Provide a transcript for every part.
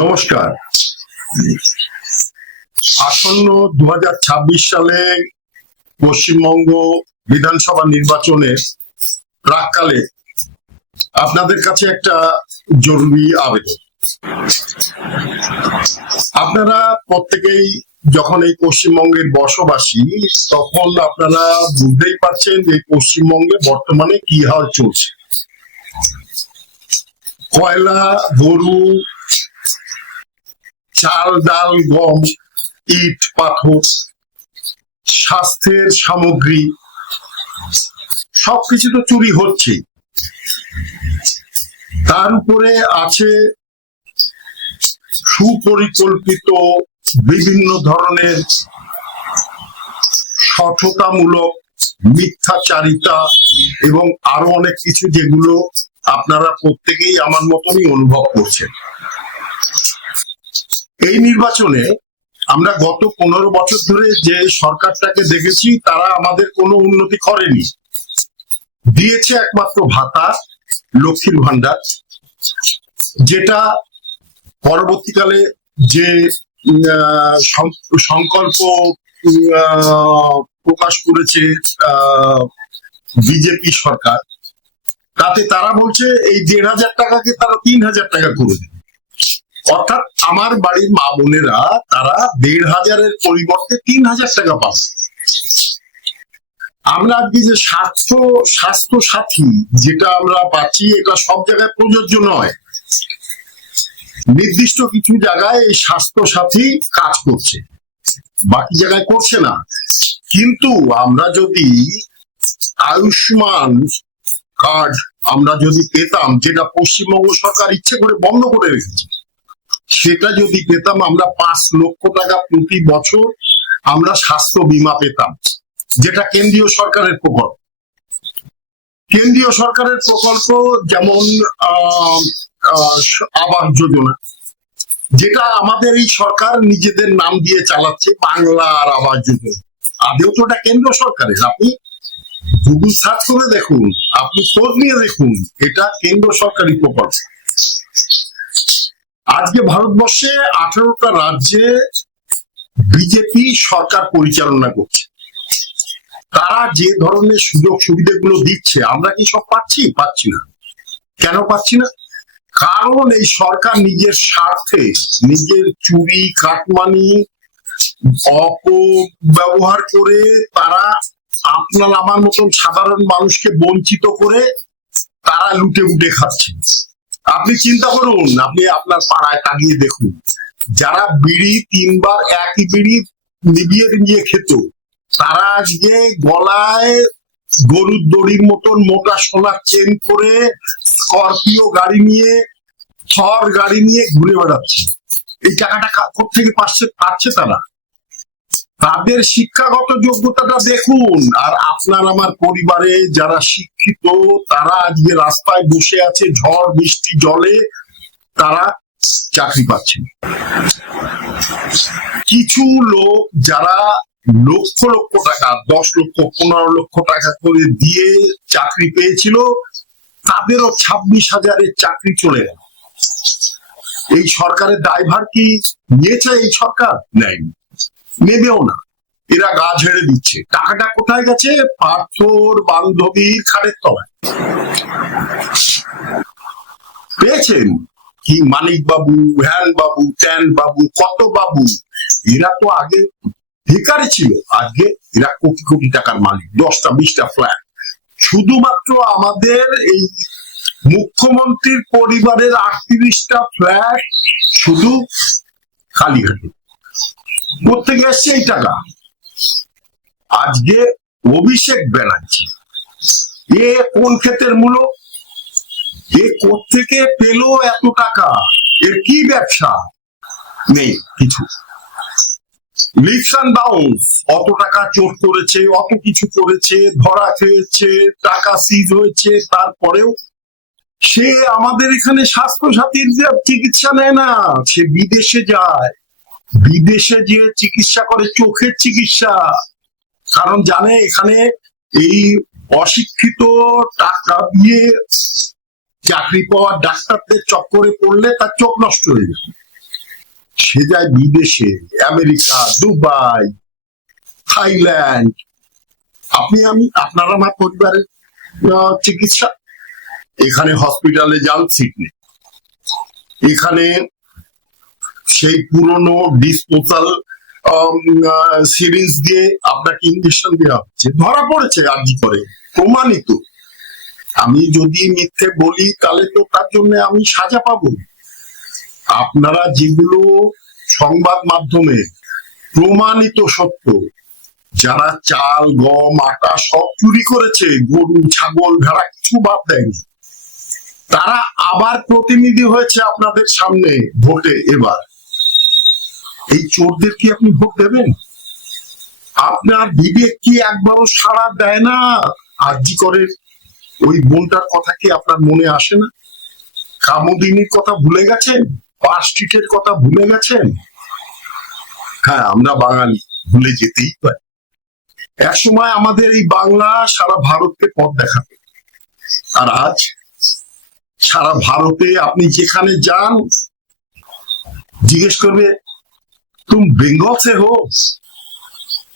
নমস্কার। আসন্ন 2026 সালে পশ্চিমবঙ্গ বিধানসভা নির্বাচনের প্রাক্কালে আপনাদের কাছে একটা জরুরি আবেদন। আপনারা প্রত্যেকেই যখন এই পশ্চিমবঙ্গের বসবাসী, তখন আপনারা বুঝতেই পারছেন যে পশ্চিমবঙ্গে বর্তমানে কি হাল চলছে। কয়লা, গরু, চাল, ডাল, গম, ইট, পাথর, স্বাস্থ্যের সামগ্রী সবকিছু তো চুরি হচ্ছে। তার উপরে আছে সুপরিকল্পিত বিভিন্ন ধরনের সঠতামূলক মিথ্যাচারিতা এবং আরো অনেক কিছু, যেগুলো আপনারা প্রত্যেকেই আমার মতনই অনুভব করছেন। এই নির্বাচনে আমরা গত 15 বছর ধরে যে সরকারটাকে দেখেছি, তারা আমাদের কোনো উন্নতি করেনি। দিয়েছে একমাত্র ভাতা, লক্ষ্মীর ভান্ডার, যেটা পরবর্তীকালে যে সংকল্প প্রকাশ করেছে বিজেপি সরকার, তাতে তারা বলছে এই 1,500 টাকাকে তারা 3,000 টাকা করে দেবে। অর্থাৎ আমার বাড়ির মা বোনেরা তারা 1,500-এর পরিবর্তে 3,000 টাকা পাবে। আমরা আজকে যে স্বাস্থ্য সাথী যেটা আমরা পাচ্ছি, এটা সব জায়গায় প্রযোজ্য নয়। নির্দিষ্ট কিছু জায়গায় এই স্বাস্থ্য সাথী কাজ করছে, বাকি জায়গায় করছে না। কিন্তু আমরা যদি আয়ুষ্মান কার্ড আমরা যদি পেতাম, যেটা পশ্চিমবঙ্গ সরকার ইচ্ছে করে বন্ধ করে রেখেছে, সেটা যদি পেতাম, আমরা 5 লক্ষ টাকা প্রতি বছর আমরা স্বাস্থ্য বীমা পেতাম, যেটা কেন্দ্রীয় সরকারের প্রকল্প। কেন্দ্রীয় সরকারের প্রকল্প যেমন আবাস যোজনা, যেটা আমাদের এই সরকার নিজেদের নাম দিয়ে চালাচ্ছে, বাংলার আবাস যোজনা। আদেও তো এটা কেন্দ্র সরকারের। আপনি গুগল সার্চ করে দেখুন, আপনি খোঁজ নিয়ে দেখুন, এটা কেন্দ্র সরকারি প্রকল্প। আজকে ভারতবর্ষে 18টা রাজ্যে বিজেপি সরকার পরিচালনা করছে। তারা যে ধরনের সুযোগ সুবিধাগুলো দিচ্ছে, আমরা কি সব পাচ্ছি? পাচ্ছি না। কেন পাচ্ছি না? কারণ এই সরকার নিজের স্বার্থে, নিজের চুরি কাটমানি অপব্যবহার করে তারা আপনার আমার মতন সাধারণ মানুষকে বঞ্চিত করে তারা লুটে উঠে খাচ্ছে। আপনি চিন্তা করুন, আপনি আপনার পাড়ায় তাকিয়ে দেখুন, যারা বিড়ি 3 বার একই বিড়ি নিভিয়ে খেত, তারা আজকে গলায় গরুর দড়ির মতন মোটা সোনার চেন করে, স্করপিও গাড়ি নিয়ে, থর গাড়ি নিয়ে ঘুরে বেড়াচ্ছে। এই টাকাটা কোথেকে পাচ্ছে তারা? তাদের শিক্ষাগত যোগ্যতাটা দেখুন। আর আপনার আমার পরিবারে যারা শিক্ষিত, তারা আজকে রাস্তায় বসে আছে, ঝড় বৃষ্টি জলে তারা চাকরি পাচ্ছে। কিছু লোক যারা লক্ষ লক্ষ টাকা, 10 লক্ষ 15 লক্ষ টাকা করে দিয়ে চাকরি পেয়েছিল, তাদেরও 26,000-এর চাকরি চলে গেল। এই সরকারের দায়ভার কি নিয়েছে? এই সরকার নেয়নি, নেবেও না। এরা গা ঝেড়ে দিচ্ছে। টাকাটা কোথায় গেছে? পার্থর বান্ধবীর খাটের তলায় পেয়েছেন। কি মানিক বাবু, হ্যান বাবু, ট্যান বাবু, কত বাবু, এরা তো আগে ভিখারি ছিল, আজকে এরা কোটি কোটি টাকার মালিক, 10টা 20টা ফ্ল্যাট। শুধুমাত্র আমাদের এই মুখ্যমন্ত্রীর পরিবারের 38টা ফ্ল্যাট শুধু কালীঘাটে। কোথেকে এসছে এই টাকা? আজকে অভিষেক ব্যানার্জি, এ কোন ক্ষেতের মূল? এ কোথেকে পেল এত টাকা? এর কি ব্যবসা? নেই কিছু। লিপস অ্যান্ড বাউন্স, অত টাকা চোট করেছে, অত কিছু করেছে, ধরা খেয়েছে, টাকা সিজ হয়েছে, তারপরেও সে আমাদের এখানে স্বাস্থ্য সাথীর চিকিৎসা নেয় না, সে বিদেশে যায়। বিদেশে যে চিকিৎসা করে, চোখের চিকিৎসা। কারণ জানে এখানে এই অশিক্ষিত টাকা দিয়ে চাকরি পাওয়া ডাক্তারদের চক্করে পড়লে তার চোখ নষ্ট হয়ে যাবে, সে যায় বিদেশে, আমেরিকা, দুবাই, থাইল্যান্ড। আপনার আমার পরিবারের চিকিৎসা, এখানে হসপিটালে যান, সিট নেই। এখানে সেই পুরনো ডিসপোজাল সিরিঞ্জ দিয়ে আপনাকে ইঞ্জেকশন দেওয়া হচ্ছে, ধরা পড়েছে আর্জি করে, প্রমাণিত। আমি যদি মিথ্যে বলি তাহলে তো তার জন্য আমি সাজা পাবো। আপনারা যেগুলো সংবাদ মাধ্যমে প্রমাণিত সত্য, যারা চাল, গম, আটা সব চুরি করেছে, গরু, ছাগল, ভেড়া কিছু বাদ দেয়নি, তারা আবার প্রতিনিধি হয়েছে আপনাদের সামনে ভোটে। এবার এই চোরদের কি আপনি ভোট দেবেন? আপনার বিবেক কি একবারও সাড়া দেয় না? আরজি করে ওই বোনটার কথা কি আপনার মনে আসে না? কামোদিনীর কথা ভুলে গেছেন? পার্ক স্ট্রিটের কথা ভুলে গেছেন? হ্যাঁ, আমরা বাঙালি, ভুলে যেতেই পারি। এক সময় আমাদের এই বাংলা সারা ভারতকে পথ দেখাবে, আর আজ সারা ভারতে আপনি যেখানে যান জিজ্ঞেস করবে, तुम बंगाल से हो?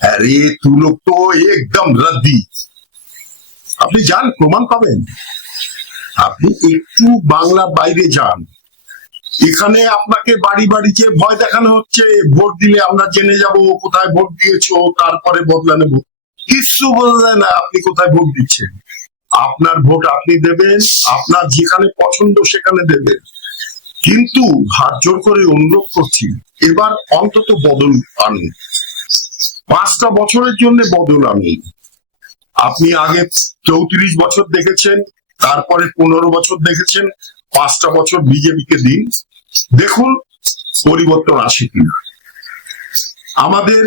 अरे तू लोग तो एकदम रद्दी। আপনি যান, প্রমাণ পাবেন। আপনি একটু বাংলা বাইরে যান, এখানে আপনাকে বাড়ি বাড়ি যে ভয় দেখানো হচ্ছে, ভোট দিলে আমরা জেনে যাব কোথায় ভোট দিয়েছো, তারপরে বদলা নেব। কিচ্ছু বোঝা যায় না আপনি কোথায় ভোট দিচ্ছেন। আপনার ভোট আপনি দেবেন, আপনার যেখানে পছন্দ সেখানে দেবেন, কিন্তু হাত জোর করে অনুরোধ করছি, এবার অন্তত বদল আনুন। 5টা বছরের জন্য বদল আনুন। আপনি আগে 34 বছর দেখেছেন, তারপরে 15 বছর দেখেছেন, 5টা বছর বিজেপিকে দিন, দেখুন পরিবর্তন আসে কিনা। আমাদের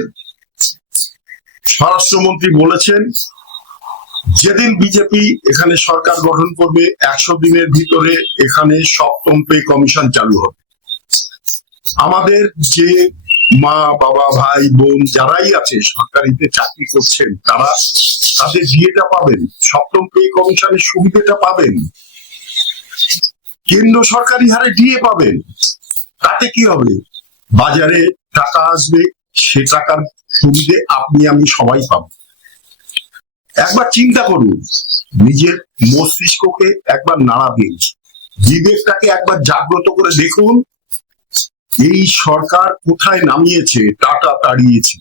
স্বরাষ্ট্রমন্ত্রী বলেছেন, যেদিন বিজেপি এখানে সরকার গঠন করবে 100 দিনের ভিতরে এখানে 7ম পে কমিশন চালু হবে। আমাদের যে মা, বাবা, ভাই, বোন যারাই আছে সরকারিতে চাকরি করছেন, তারা তাদের ডিএটা পাবেন, 7ম পে কমিশনের সুবিধাটা পাবেন, কেন্দ্র সরকারি হারে ডিএ পাবেন। তাতে কি হবে? বাজারে টাকা আসবে, সে টাকার সুবিধে আপনি আমি সবাই পাবো। একবার চিন্তা করুন, নিজের মস্তিষ্ককে একবার নাড়া দিন, বিবেকটাকে একবার জাগ্রত করে দেখুন, এই সরকার কোথায় নামিয়েছে, টাকা তাড়িয়েছে।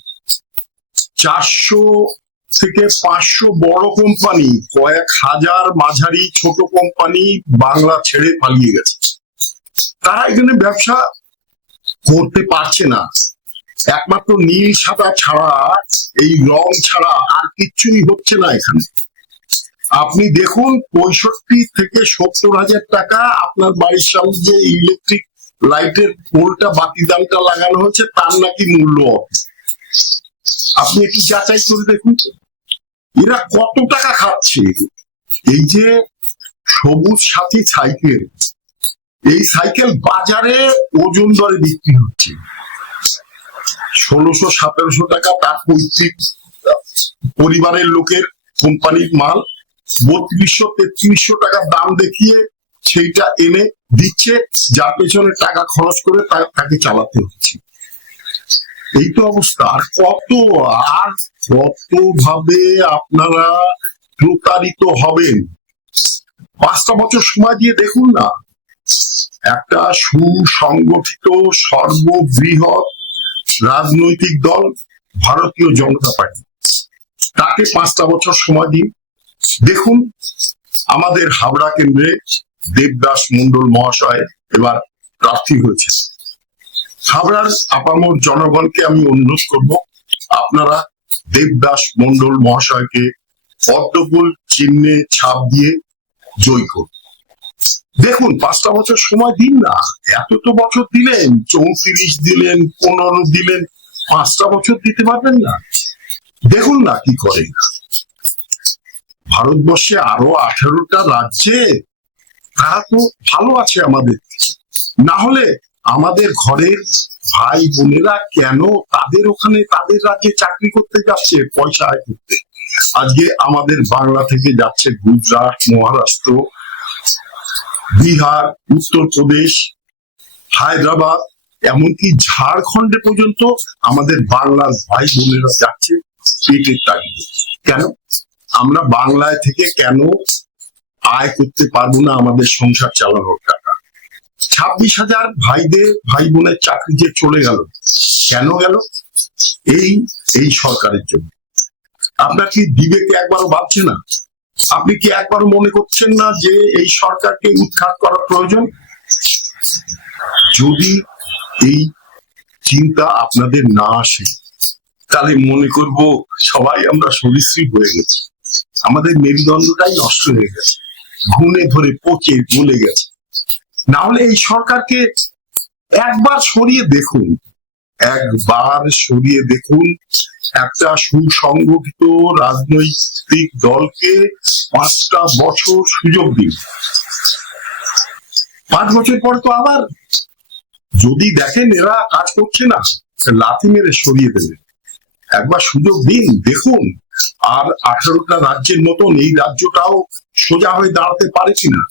400 থেকে 500 বড় কোম্পানি, কয়েক হাজার মাঝারি ছোট কোম্পানি বাংলা ছেড়ে পালিয়ে গেছে। তারা এখানে ব্যবসা করতে পারছে না, একমাত্র নীল সাদা ছাড়া, এই রং ছাড়া আর কিচ্ছুই হচ্ছে না এখানে। আপনি দেখুন 65 থেকে 70,000 টাকা আপনার বাড়ির সামনে যে ইলেকট্রিক লাইটের পোলটা, বাতি দামটা লাগানো হচ্ছে, তার নাকি মূল্য হবে। আপনি একটু যাচাই করে দেখুন এরা কত টাকা খাচ্ছে। এই যে সবুজ সাথী সাইকেল, এই সাইকেল বাজারে ওজন দরে বিক্রি হচ্ছে 1600-1700 টাকা, তার পৈতৃক পরিবারের লোকের কোম্পানির মাল 3200-3300 টাকা দাম দেখিয়ে সেইটা এনে দিচ্ছে, যার পেছনে টাকা খরচ করে তাকে চালাতে হচ্ছে। এই তো অবস্থা। আর কত ভাবে আপনারা প্রতারিত হবেন? 5টা বছর সময় দিয়ে দেখুন না, একটা সুসংগঠিত সর্ববৃহৎ রাজনৈতিক দল ভারতীয় জনতা পার্টি, তাকে 5টা বছর সময় দিন, দেখুন আমাদের হাবড়া কেন্দ্রে দেবদাস মন্ডল মহাশয় এবার প্রার্থী হয়েছে। হাবড়ার আপামর জনগণকে আমি অনুরোধ করব, আপনারা দেবদাস মন্ডল মহাশয়কে পদ্মফুল চিহ্নে ছাপ দিয়ে জয় করুন। দেখুন 5টা বছর সময় দিন না, এত তো বছর দিলেন, 34 দিলেন, 15 দিলেন, 5টা বছর দিতে পারবেন না? দেখুন না কি করে। ভারতবর্ষে আরো 18টা রাজ্যে তারা তো ভালো আছে আমাদের, না হলে আমাদের ঘরের ভাই বোনেরা কেন তাদের ওখানে তাদের রাজ্যে চাকরি করতে যাচ্ছে, পয়সা আয় করতে? আজকে আমাদের বাংলা থেকে যাচ্ছে গুজরাট, মহারাষ্ট্র, বিহার, উত্তরপ্রদেশ, হায়দ্রাবাদ, এমনকি ঝাড়খণ্ডে পর্যন্ত আমাদের বাংলার ভাই বোনেরা যাচ্ছে পেটের তাগিদে। কেন? আমরা বাংলায় থেকে কেন আয় করতে পারবো না আমাদের সংসার চালানোর টাকা? 26,000 ভাই বোনের চাকরি যে চলে গেল, কেন গেল? এই সরকারের জন্য। আপনার কি বিবেকে একবারও ভাবছে না? আপনি কি একবারও মনে করছেন না যে এই সরকারকে উৎখাত করা প্রয়োজন? যদি এই চিন্তা আপনাদের না আসে, তাহলে মনে করব সবাই আমরা সরীসৃপ হয়ে গেছি, আমাদের মেরুদণ্ডটাই নষ্ট হয়ে গেছে, ঘুণে ধরে পচে গলে গেছে। না হলে এই সরকারকে একবার সরিয়ে দেখুন, একটা সুসংগঠিত রাজনৈতিক দলকে 5টা বছর সুযোগ দিন। 5 বছর পর তো আবার যদি দেখেন এরা কাজ করছে না, লাথি মেরে সরিয়ে দেবে। একবার সুযোগ দিন, দেখুন। আর 18টা রাজ্যের মতন এই রাজ্যটাও সোজা হয়ে দাঁড়াতে পারে কিনা।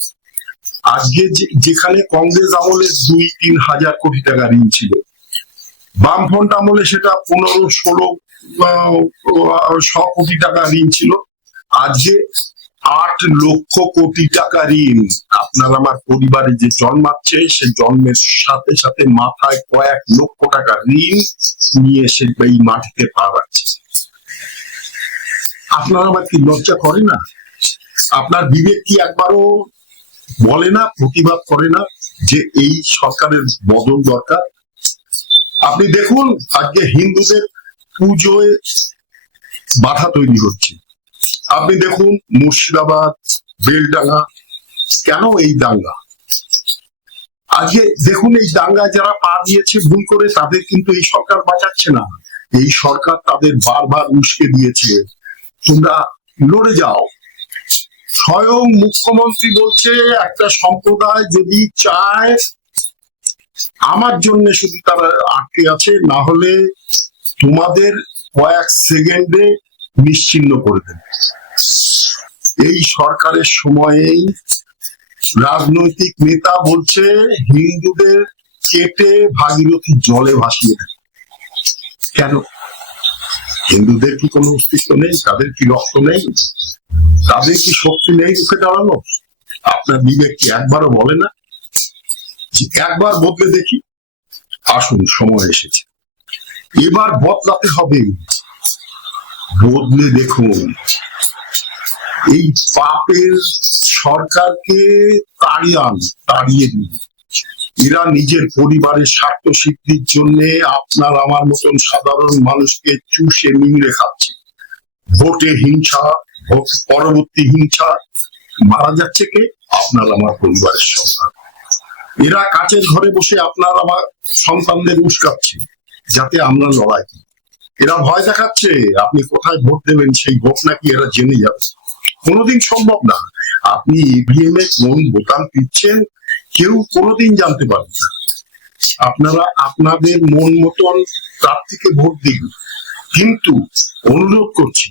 আজকে যেখানে কংগ্রেস আমলে 2-3 হাজার কোটি টাকা ঋণ ছিল, বামফ্রন্ট আমলে সেটা 15-16 কোটি টাকা ঋণ ছিল, আজকে 8 লক্ষ কোটি টাকা ঋণ। আপনার আমার পরিবারে যে জন্মাচ্ছে, সে জন্মের সাথে সাথে মাথায় কয়েক লক্ষ টাকা ঋণ নিয়ে এসে এই মাটিতে পা রাখছে। আপনার আবার কি লজ্জা করে না? আপনার বিবেক কি একবারও বলে না, প্রতিবাদ করে না যে এই সরকারের বদল দরকার? আপনি দেখুন আজকে হিন্দুদের পুজোয় বাধা তৈরি হচ্ছে। আপনি দেখুন মুর্শিদাবাদ, বেলডাঙ্গা, কেন এই দাঙ্গা? আজকে দেখুন এই দাঙ্গায় যারা পা দিয়েছে ভুল করে, তাদের কিন্তু এই সরকার বাঁচাচ্ছে না। এই সরকার তাদের বারবার উস্কে দিয়েছে, তোমরা লড়ে যাও। স্বয়ং মুখ্যমন্ত্রী বলছে একটা সম্প্রদায় যদি চায় আমার জন্য শুধু তারা আটকে আছে, না হলে তোমাদের কয়েক সেকেন্ডে নিশ্চিহ্ন করে দেবে। এই সরকারের সময়েই রাজনৈতিক নেতা বলছে হিন্দুদের কেটে ভাগীরথী জলে ভাসিয়ে দেবে। কেন? হিন্দুদের কি কোনো অস্তিত্ব নেই? তাদের কি রক্ত নেই? তাদের কি শক্তি নেই রুখে দাঁড়ানো? আপনার বিবেক কি একবারও বলে না একবার বদলে দেখি? আসুন, সময় এসেছে, এবার বদলাতে হবে। বদলে দেখুন, এই পাপের সরকারকে তাড়িয়ে দিন। এরা নিজের পরিবারের স্বার্থ সিদ্ধির জন্য আপনার আমার মতন সাধারণ মানুষকে চুষে নিংড়ে খাচ্ছে। ভোটে হিংসা, ভোট পরবর্তী হিংসা, মারা যাচ্ছে কে? আপনার আমার পরিবারের সন্তান। এরা কাচের ঘরে বসে আপনার আমার সন্তানদের উস্কাচ্ছে যাতে আমরা লড়াই করি। এরা ভয় দেখাচ্ছে আপনি কোথায় ভোট দেবেন, সেই ভোট নাকি এরা জেনে যাবে। কোনোদিন সম্ভব না। আপনি ইভিএম এ কোন বোতাম টিপছেন কেউ কোনোদিন জানতে পারবে না। আপনারা আপনাদের মন মতন প্রার্থীকে ভোট দিন, কিন্তু অনুরোধ করছি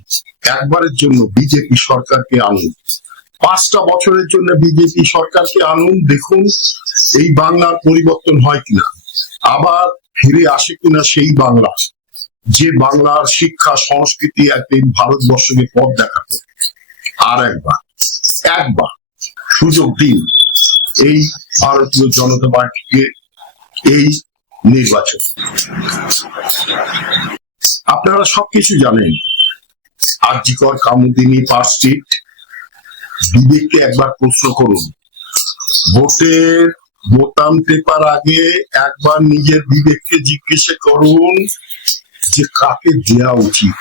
একবারের জন্য বিজেপি সরকারকে আনুন। 5টা বছরের জন্য বিজেপি সরকারকে আনুন, দেখুন এই বাংলার পরিবর্তন হয় কিনা, আবার ফিরে আসে কিনা সেই বাংলা, যে বাংলার শিক্ষা সংস্কৃতি একদিন ভারতবর্ষকে পথ দেখাতো। আর একবার সুযোগ দিন এই ভারতীয় জনতা পার্টিকে এই নির্বাচন। আপনারা সবকিছু জানেন, আরজিকর, কামুদিনী, পার্কস্ট্রিট। বিবেককে একবার প্রশ্ন করুন, ভোটের বোতাম টেপার আগে একবার নিজের বিবেককে জিজ্ঞেস করুন যে কাকে দেওয়া উচিত।